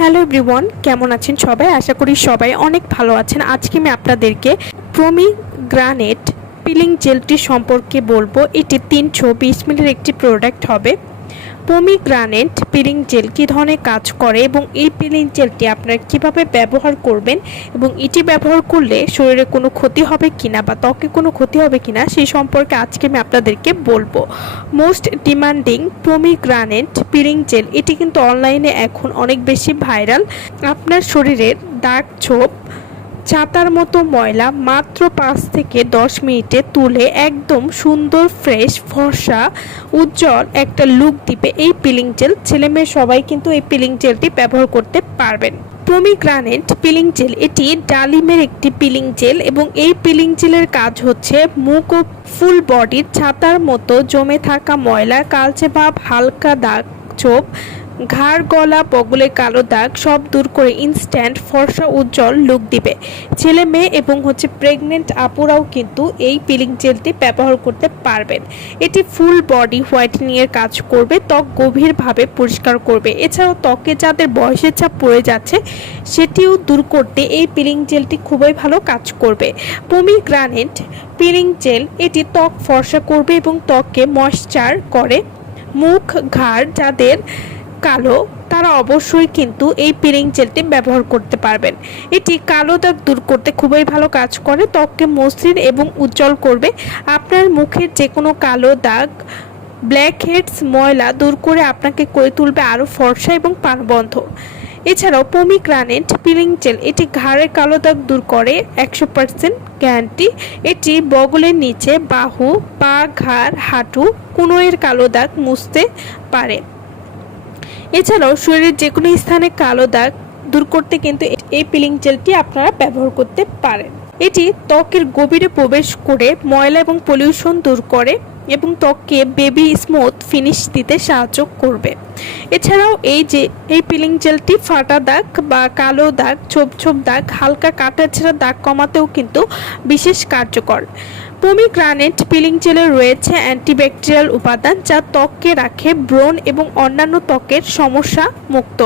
Hello everyone, কেমন আছেন সবাই? আশা করি সবাই অনেক ভালো আছেন। আজকে আমি আপনাদেরকে প্রমি গ্রানেট পিলিং জেলটি সম্পর্কে বলব। এটি তিনশো বিশ মিলের একটি প্রোডাক্ট হবে। পমিগ্রানেট পিলিং জেল কী ধরনের কাজ করে এবং এই পিলিং জেলটি আপনারা কীভাবে ব্যবহার করবেন এবং এটি ব্যবহার করলে শরীরে কোনো ক্ষতি হবে কিনা বা ত্বকে কোনো ক্ষতি হবে কিনা সেই সম্পর্কে আজকে আমি আপনাদেরকে বলব। Most demanding pomegranate peeling gel, এটি কিন্তু অনলাইনে এখন অনেক বেশি ভাইরাল। আপনার শরীরের দাগ ছোপ চাতার মতো ময়লা মাত্র পাঁচ থেকে দশ মিনিটে তুলে একদম সুন্দর ফ্রেশ, ফর্সা, উজ্জ্বল একটা লুক দিবে এই পিলিং জেল ছেলে মেয়ে সবাই কিন্তু এই পিলিং জেলটি ব্যবহার করতে পারবেন। প্রমিগ্রানেট পিলিং জেল এটি ডালিমের একটি পিলিং জেল এবং এই পিলিং জেলের কাজ হচ্ছে মুখ ও ফুল বডির ছাতার মতো জমে থাকা ময়লা, কালচে ভাব, হালকা দাগ ছোপ ঘাড়, গলা, বগলে কালো দাগ সব দূর করে ইনস্ট্যান্ট ফর্সা উজ্জ্বল লুক দিবে। ছেলে মেয়ে এবং হচ্ছে প্রেগনেন্ট আপুরাও কিন্তু এই পিলিং জেলটি ব্যবহার করতে পারবেন। এটি ফুল বডি হোয়াইটেনিং এর কাজ করবে, ত্বক গভীরভাবে পরিষ্কার করবে। এছাড়াও ত্বকে যাদের বয়সের চাপ পড়ে যাচ্ছে, সেটিও দূর করতে এই পিলিং জেলটি খুবই ভালো কাজ করবে। পমিগ্রানেট পিলিং জেল এটি ত্বক ফর্সা করবে এবং ত্বককে ময়শ্চার করে। মুখ, ঘাড় যাদের কালো, তারা অবশ্যই কিন্তু এই পিরিং জেলটি ব্যবহার করতে পারবেন। এটি কালো দাগ দূর করতে খুবই ভালো কাজ করে, ত্বককে মসৃণ এবং উজ্জ্বল করবে। আপনার মুখের যে কোনো কালো দাগ ব্ল্যাক হেডস ময়লা দূর করে আপনাকে করে তুলবে আরও ফর্সা এবং প্রাণবন্ধ এছাড়াও পমিগ্রানেট পিলিং জেল এটি ঘাড়ের কালো দাগ দূর করে, একশো পার্সেন্ট গ্যারান্টি এটি বগলের নিচে বাহু, পা, ঘাড়, হাঁটু, কুনোয়ের কালো দাগ মুছতে পারে। এছাড়াও শরীরের যে কোনো স্থানে কালো দাগ দূর করতে কিন্তু এই পিলিং জেলটি আপনারা ব্যবহার করতে পারেন। এটি ত্বকের গভীরে প্রবেশ করে ময়লা এবং পলিউশন দূর করে এবং ত্বককে বেবি স্মুথ ফিনিশ দিতে সাহায্য করবে। এছাড়াও এই যে, এই পিলিং জেলটি ফাটা দাগ বা কালো দাগ, ছোপ ছোপ দাগ, হালকা কাটা ছেঁড়া দাগ কমাতেও কিন্তু বিশেষ কার্যকর। পমিগ্রানেট পিলিং জেলে রয়েছে অ্যান্টিব্যাকটেরিয়াল উপাদান যা ত্বককে রাখে, ব্রণ এবং অন্যান্য ত্বকের সমস্যা মুক্ত।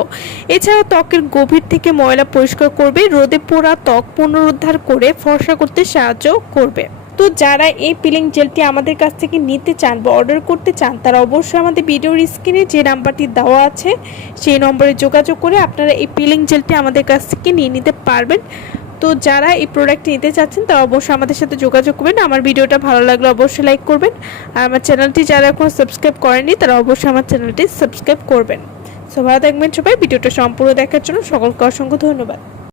এছাড়াও ত্বকের গভীর থেকে ময়লা পরিষ্কার করবে, রোদে পোড়া ত্বক পুনরুদ্ধার করে ফর্সা করতে সাহায্য করবে। তো যারা এই পিলিং জেলটি আমাদের কাছ থেকে নিতে চান বা অর্ডার করতে চান, তারা অবশ্যই আমাদের ভিডিওর স্ক্রিনে যে নাম্বারটি দেওয়া আছে, সেই নম্বরে যোগাযোগ করে আপনারা এই পিলিং জেলটি আমাদের কাছ থেকে নিয়ে নিতে পারবেন। তো যারা এই প্রোডাক্ট নিতে চাচ্ছেন, তারা অবশ্যই আমাদের সাথে যোগাযোগ করবেন। আমার ভিডিওটা ভালো লাগলে অবশ্যই লাইক করবেন। আর আমার চ্যানেলটি যারা এখনও সাবস্ক্রাইব করেননি, তারা অবশ্যই আমার চ্যানেলটি সাবস্ক্রাইব করবেন। সো ভালো থাকবেন সবাই। ভিডিওটা সম্পূর্ণ দেখার জন্য সকলকে অসংখ্য ধন্যবাদ।